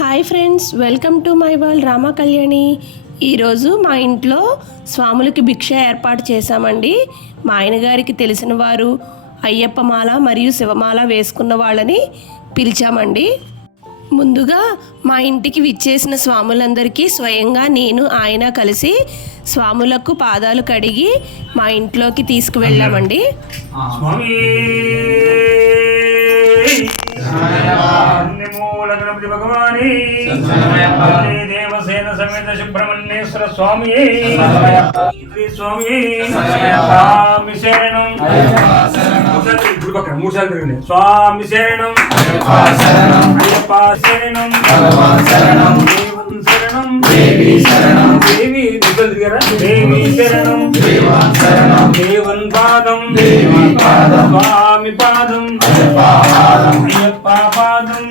Hi friends, welcome to my world Rama Kalyani. ఈరోజు మా ఇంట్లో స్వాములకి భిక్ష ఏర్పాటు చేశామండి. మా ఆయనగారికి తెలిసిన వారు అయ్యప్ప మాల మరియు శివమాల వేసుకున్న వాళ్ళని పిలిచామండి. ముందుగా మా ఇంటికి విచ్చేసిన స్వాములందరికీ స్వయంగా నేను ఆయన కలిసి స్వాములకు పాదాలు కడిగి మా ఇంట్లోకి తీసుకువెళ్ళామండి. భగవాని దేవసేన సమేత సుబ్రహ్మణ్యేశ్వర స్వామి స్వామి స్వామి శరణం మూడు సార్లు తిరిగింది. స్వామి శరణం అయ్యప్ప శరణం శరణం దేవి శరణం దేవి దేవి శరణం దేవన్ పాదం స్వామి పాదం అయ్యప్ప పాదం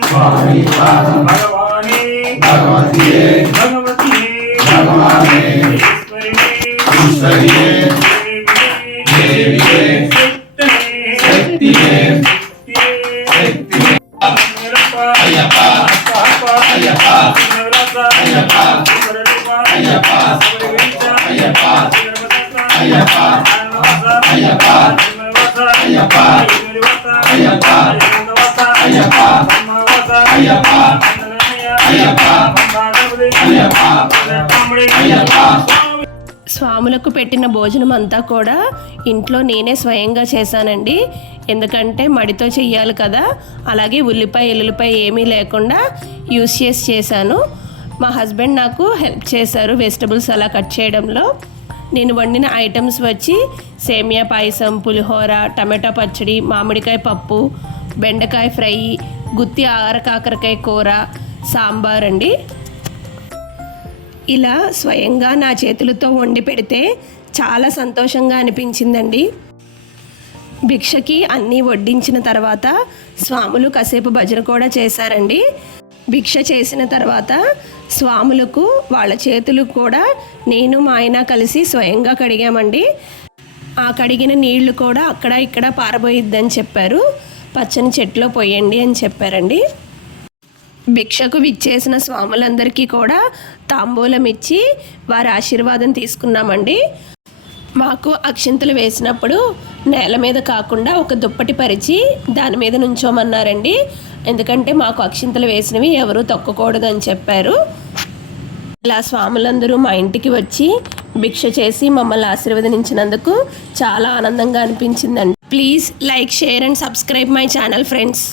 భగవాని భగవతి ఈశ్వరి స్వాములకు పెట్టిన భోజనం అంతా కూడా ఇంట్లో నేనే స్వయంగా చేశానండి. ఎందుకంటే మడితో చెయ్యాలి కదా, అలాగే ఉల్లిపాయ ఎల్లుల్లిపాయ ఏమీ లేకుండా యూస్ చేశాను. మా హస్బెండ్ నాకు హెల్ప్ చేశారు వెజిటబుల్స్ అలా కట్ చేయడంలో. నేను వండిన ఐటమ్స్ వచ్చి సేమియా పాయసం, పులిహోర, టమాటా పచ్చడి, మామిడికాయ పప్పు, బెండకాయ ఫ్రై, గుత్తి ఆరకాకరకాయ కూర, సాంబార్ అండి. ఇలా స్వయంగా నా చేతులతో వండి పెడితే చాలా సంతోషంగా అనిపించిందండి. భిక్షకి అన్నీ వడ్డించిన తర్వాత స్వాములు కాసేపు భజన కూడా చేశారండి. భిక్ష చేసిన తర్వాత స్వాములకు వాళ్ళ చేతులు కూడా నేను మా ఆయన కలిసి స్వయంగా కడిగామండి. ఆ కడిగిన నీళ్లు కూడా అక్కడ ఇక్కడ పారబోయిద్దని చెప్పారు. పచ్చని చెట్లో పోయండి అని చెప్పారండి. భిక్షకు విచ్చేసిన స్వాములందరికీ కూడా తాంబూలం ఇచ్చి వారి ఆశీర్వాదం తీసుకున్నామండి. మాకు అక్షింతలు వేసినప్పుడు నేల మీద కాకుండా ఒక దుప్పటి పరిచి దాని మీద నుంచోమన్నారండి. ఎందుకంటే మాకు అక్షింతలు వేసినవి ఎవరూ తొక్కకూడదని చెప్పారు. ఇలా స్వాములందరూ మా ఇంటికి వచ్చి భిక్ష చేసి మమ్మల్ని ఆశీర్వదించినందుకు చాలా ఆనందంగా అనిపించిందండి. Please like, share and subscribe my channel friends.